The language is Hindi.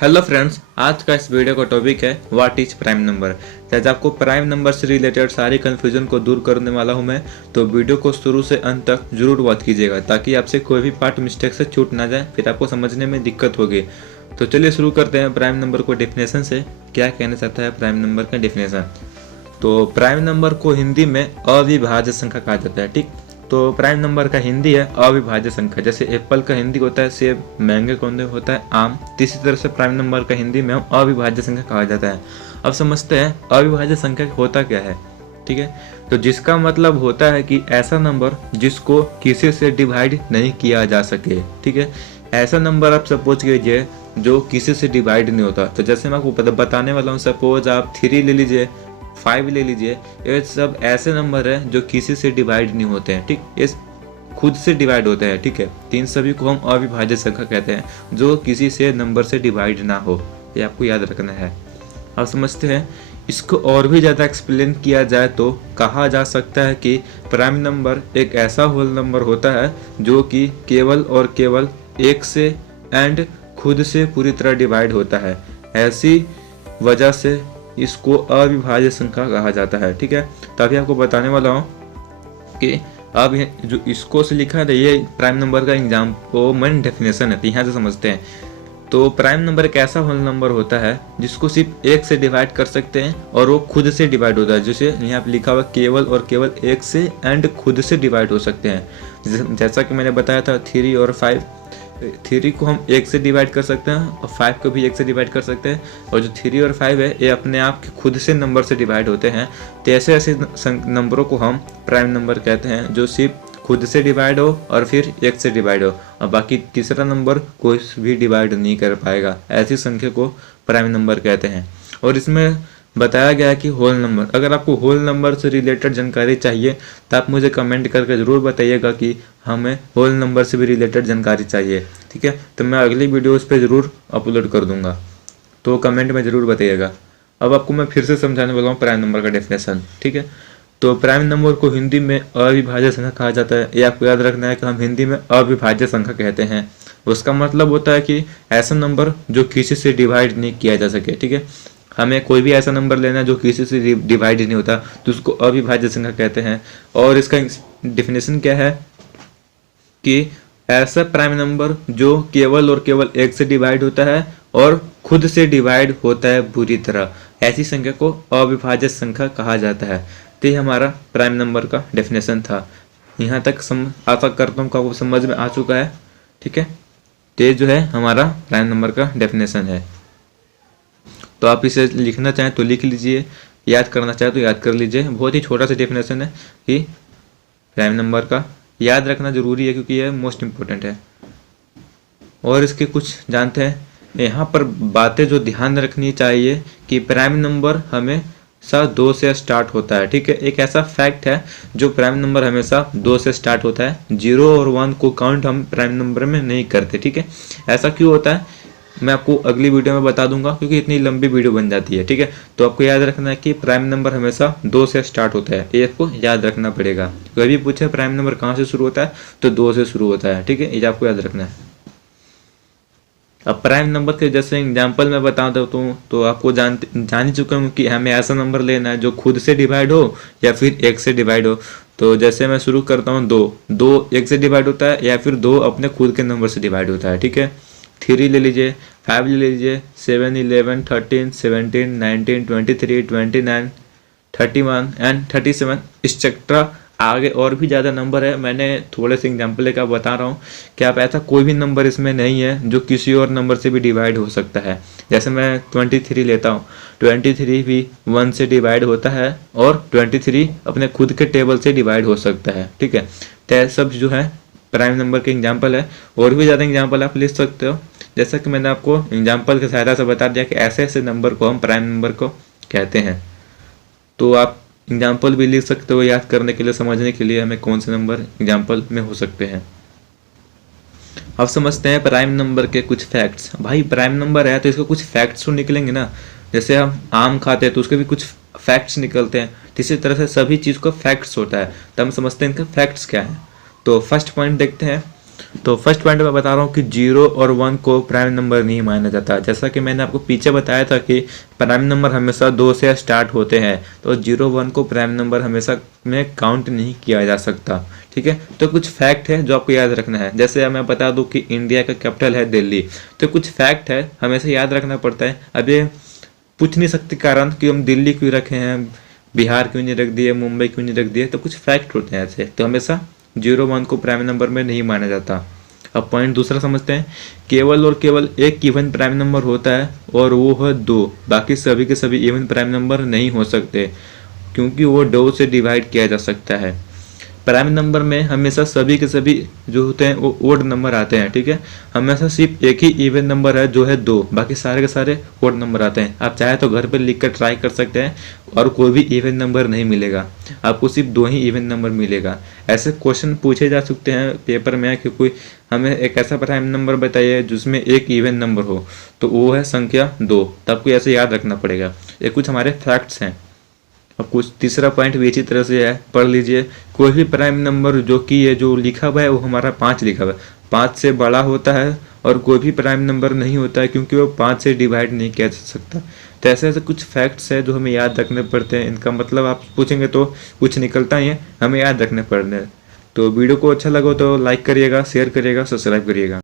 हेलो फ्रेंड्स, आज का इस वीडियो का टॉपिक है व्हाट इज प्राइम नंबर। आज आपको प्राइम नंबर से रिलेटेड सारी कन्फ्यूजन को दूर करने वाला हूं मैं, तो वीडियो को शुरू से अंत तक जरूर वॉच कीजिएगा ताकि आपसे कोई भी पार्ट मिस्टेक से छूट ना जाए, फिर आपको समझने में दिक्कत होगी। तो चलिए शुरू करते हैं प्राइम नंबर को डेफिनेशन से। क्या कहना चाहता है प्राइम नंबर का डेफिनेशन? तो प्राइम नंबर को हिंदी में अविभाज्य संख्या कहा जाता है। ठीक, तो प्राइम नंबर का हिंदी है अविभाज्य संख्या। जैसे एप्पल का हिंदी होता है सेब, मैंगो का हिंदी होता है आम, इसी तरह से प्राइम नंबर का हिंदी में अविभाज्य संख्या कहा जाता है। अब समझते हैं अविभाज्य संख्या होता क्या है। ठीक है, तो जिसका मतलब होता है कि ऐसा नंबर जिसको किसी से डिवाइड नहीं किया जा सके। ठीक है, ऐसा नंबर आप सपोज कीजिए जो किसी से डिवाइड नहीं होता। तो जैसे मैं आपको बताने वाला हूँ, सपोज आप 3 ले लीजिए, 5 ले लीजिए, ये सब ऐसे नंबर है जो किसी से डिवाइड नहीं होते हैं। ठीक, ये खुद से डिवाइड होते हैं। ठीक है, तीन सभी को हम अविभाज्य संख्या कहते हैं जो किसी से नंबर से डिवाइड ना हो, ये आपको याद रखना है। अब समझते हैं इसको और भी ज़्यादा एक्सप्लेन किया जाए तो कहा जा सकता है कि प्राइम नंबर एक ऐसा होल नंबर होता है जो कि केवल और केवल एक से एंड खुद से पूरी तरह डिवाइड होता है। ऐसी वजह से इसको अविभाज्य संख्या कहा जाता है। ठीक है, तभी आपको बताने वाला हूँ कि अब जो इसको से लिखा है ये प्राइम नंबर का एग्जाम्पल डेफिनेशन है, यहाँ से समझते हैं। तो प्राइम नंबर एक ऐसा होल नंबर होता है जिसको सिर्फ एक से डिवाइड कर सकते हैं और वो खुद से डिवाइड होता है। जैसे यहाँ पे लिखा हुआ केवल और केवल एक से एंड खुद से डिवाइड हो सकते हैं। जैसा कि मैंने बताया था 3 और 5, 3 को हम एक से डिवाइड कर सकते हैं और 5 को भी एक से डिवाइड कर सकते हैं। और जो 3 और 5 है ये अपने आप खुद से नंबर से डिवाइड होते हैं। तो ऐसे ऐसे नंबरों को हम प्राइम नंबर कहते हैं जो सिर्फ खुद से डिवाइड हो और फिर एक से डिवाइड हो और बाकी तीसरा नंबर कोई भी डिवाइड नहीं कर पाएगा। ऐसी संख्या को प्राइम नंबर कहते हैं। और इसमें बताया गया है कि होल नंबर, अगर आपको होल नंबर से रिलेटेड जानकारी चाहिए तो आप मुझे कमेंट करके ज़रूर बताइएगा कि हमें होल नंबर से भी रिलेटेड जानकारी चाहिए। ठीक है, तो मैं अगली वीडियो उस पर ज़रूर अपलोड कर दूंगा, तो कमेंट में ज़रूर बताइएगा। अब आपको मैं फिर से समझाने वाला हूँ प्राइम नंबर का डेफिनेशन। ठीक है, तो प्राइम नंबर को हिंदी में अविभाज्य संख्या कहा जाता है। ये आपको याद रखना है कि हम हिंदी में अविभाज्य संख्या कहते हैं। उसका मतलब होता है कि ऐसा नंबर जो किसी से डिवाइड नहीं किया जा सके। ठीक है, हमें कोई भी ऐसा नंबर लेना है जो किसी से डिवाइड नहीं होता तो उसको अविभाज्य संख्या कहते हैं। और इसका डेफिनेशन क्या है कि ऐसा प्राइम नंबर जो केवल और केवल एक से डिवाइड होता है और खुद से डिवाइड होता है बुरी तरह, ऐसी संख्या को अविभाज्य संख्या कहा जाता है। तो ये हमारा प्राइम नंबर का डेफिनेशन था। यहाँ तक आशा करता हूँ आपको समझ में आ चुका है। ठीक है, तो ये जो है हमारा प्राइम नंबर का डेफिनेशन है। तो आप इसे लिखना चाहें तो लिख लीजिए, याद करना चाहें तो याद कर लीजिए। बहुत ही छोटा सा डेफिनेशन है कि प्राइम नंबर का याद रखना जरूरी है क्योंकि यह मोस्ट इम्पोर्टेंट है। और इसके कुछ जानते हैं यहाँ पर बातें जो ध्यान रखनी चाहिए कि प्राइम नंबर हमेशा 2 से स्टार्ट होता है। ठीक है, एक ऐसा फैक्ट है जो प्राइम नंबर हमेशा 2 से स्टार्ट होता है। 0 और 1 को काउंट हम प्राइम नंबर में नहीं करते। ठीक है, ऐसा क्यों होता है मैं आपको अगली वीडियो में बता दूंगा क्योंकि इतनी लंबी वीडियो बन जाती है। ठीक है, तो आपको याद रखना है कि प्राइम नंबर हमेशा 2 से स्टार्ट होता है, ये आपको याद रखना पड़ेगा। कभी पूछे प्राइम नंबर कहाँ से शुरू होता है तो 2 से शुरू होता है। ठीक है, ये आपको याद रखना है। अब प्राइम नंबर के जैसे एग्जाम्पल मैं बता देता हूँ तो आपको जान ही चुका हूँ कि हमें ऐसा नंबर लेना है जो खुद से डिवाइड हो या फिर एक से डिवाइड हो। तो जैसे मैं शुरू करता हूँ, 2 एक से डिवाइड होता है या फिर 2 अपने खुद के नंबर से डिवाइड होता है। ठीक है, 3 ले लीजिए, 5 ले लीजिए, 7, 11, 13, 17, 19, 23, 29, 31 एंड 37 एक्सेट्रा। आगे और भी ज़्यादा नंबर है, मैंने थोड़े से एग्जाम्पल लेकर बता रहा हूँ कि आप ऐसा कोई भी नंबर इसमें नहीं है जो किसी और नंबर से भी डिवाइड हो सकता है। जैसे मैं 23 लेता हूँ, 23 भी 1 से डिवाइड होता है और 23 अपने खुद के टेबल से डिवाइड हो सकता है। ठीक है, तो सब जो है प्राइम नंबर के एग्जाम्पल है। और भी ज़्यादा एग्जाम्पल आप लिख सकते हो, जैसा कि मैंने आपको एग्जाम्पल की सहायता से बता दिया कि ऐसे ऐसे नंबर को हम प्राइम नंबर को कहते हैं। तो आप एग्जाम्पल भी लिख सकते हो याद करने के लिए, समझने के लिए हमें कौन से नंबर एग्जाम्पल में हो सकते हैं। अब समझते हैं प्राइम नंबर के कुछ फैक्ट्स। भाई प्राइम नंबर है तो इसको कुछ फैक्ट्स तो निकलेंगे ना। जैसे हम आम खाते हैं तो उसके भी कुछ फैक्ट्स निकलते हैं, इसी तरह से सभी चीज़ को फैक्ट्स होता है। तो हम समझते हैं इनके फैक्ट्स क्या है। तो फर्स्ट पॉइंट देखते हैं, तो फर्स्ट पॉइंट मैं बता रहा हूँ कि 0 और 1 को प्राइम नंबर नहीं माना जाता। जैसा कि मैंने आपको पीछे बताया था कि प्राइम नंबर हमेशा 2 से स्टार्ट होते हैं, तो 0 1 को प्राइम नंबर हमेशा में काउंट नहीं किया जा सकता। ठीक है, तो कुछ फैक्ट है जो आपको याद रखना है। जैसे मैं बता दूं कि इंडिया का कैपिटल है दिल्ली, तो कुछ फैक्ट है हमेशा याद रखना पड़ता है। अब ये पूछ नहीं सकते कारण कि हम दिल्ली क्यों रखे हैं, बिहार क्यों नहीं रख दिए, मुंबई क्यों नहीं रख दिए, तो कुछ फैक्ट होते हैं ऐसे। तो हमेशा 0 1 को प्राइम नंबर में नहीं माना जाता। अब पॉइंट दूसरा समझते हैं। केवल और केवल एक इवन प्राइम नंबर होता है और वो है 2। बाकी सभी के सभी इवन प्राइम नंबर नहीं हो सकते, क्योंकि वो 2 से डिवाइड किया जा सकता है। प्राइम नंबर में हमेशा सभी के सभी जो होते हैं वो ओड नंबर आते हैं। ठीक है, हमेशा सिर्फ एक ही इवन नंबर है जो है 2, बाकी सारे के सारे ओड नंबर आते हैं। आप चाहे तो घर पर लिख कर ट्राई कर सकते हैं और कोई भी इवन नंबर नहीं मिलेगा, आपको सिर्फ 2 ही इवन नंबर मिलेगा। ऐसे क्वेश्चन पूछे जा सकते हैं पेपर में कि कोई हमें एक ऐसा प्राइम नंबर बताइए जिसमें एक इवन नंबर हो, तो वो है संख्या 2। तो आपको ऐसे याद रखना पड़ेगा। ये कुछ हमारे फैक्ट्स हैं। अब कुछ तीसरा पॉइंट भी इसी तरह से है, पढ़ लीजिए। कोई भी प्राइम नंबर जो कि ये जो लिखा हुआ है वो हमारा 5 लिखा हुआ है, 5 से बड़ा होता है, और कोई भी प्राइम नंबर नहीं होता है क्योंकि वो 5 से डिवाइड नहीं किया जा सकता। तो ऐसे ऐसे कुछ फैक्ट्स है जो हमें याद रखने पड़ते हैं। इनका मतलब आप पूछेंगे तो कुछ निकलता ही है, हमें याद रखने पड़ते हैं। तो वीडियो को अच्छा लगा तो लाइक करिएगा, शेयर करिएगा, सब्सक्राइब करिएगा।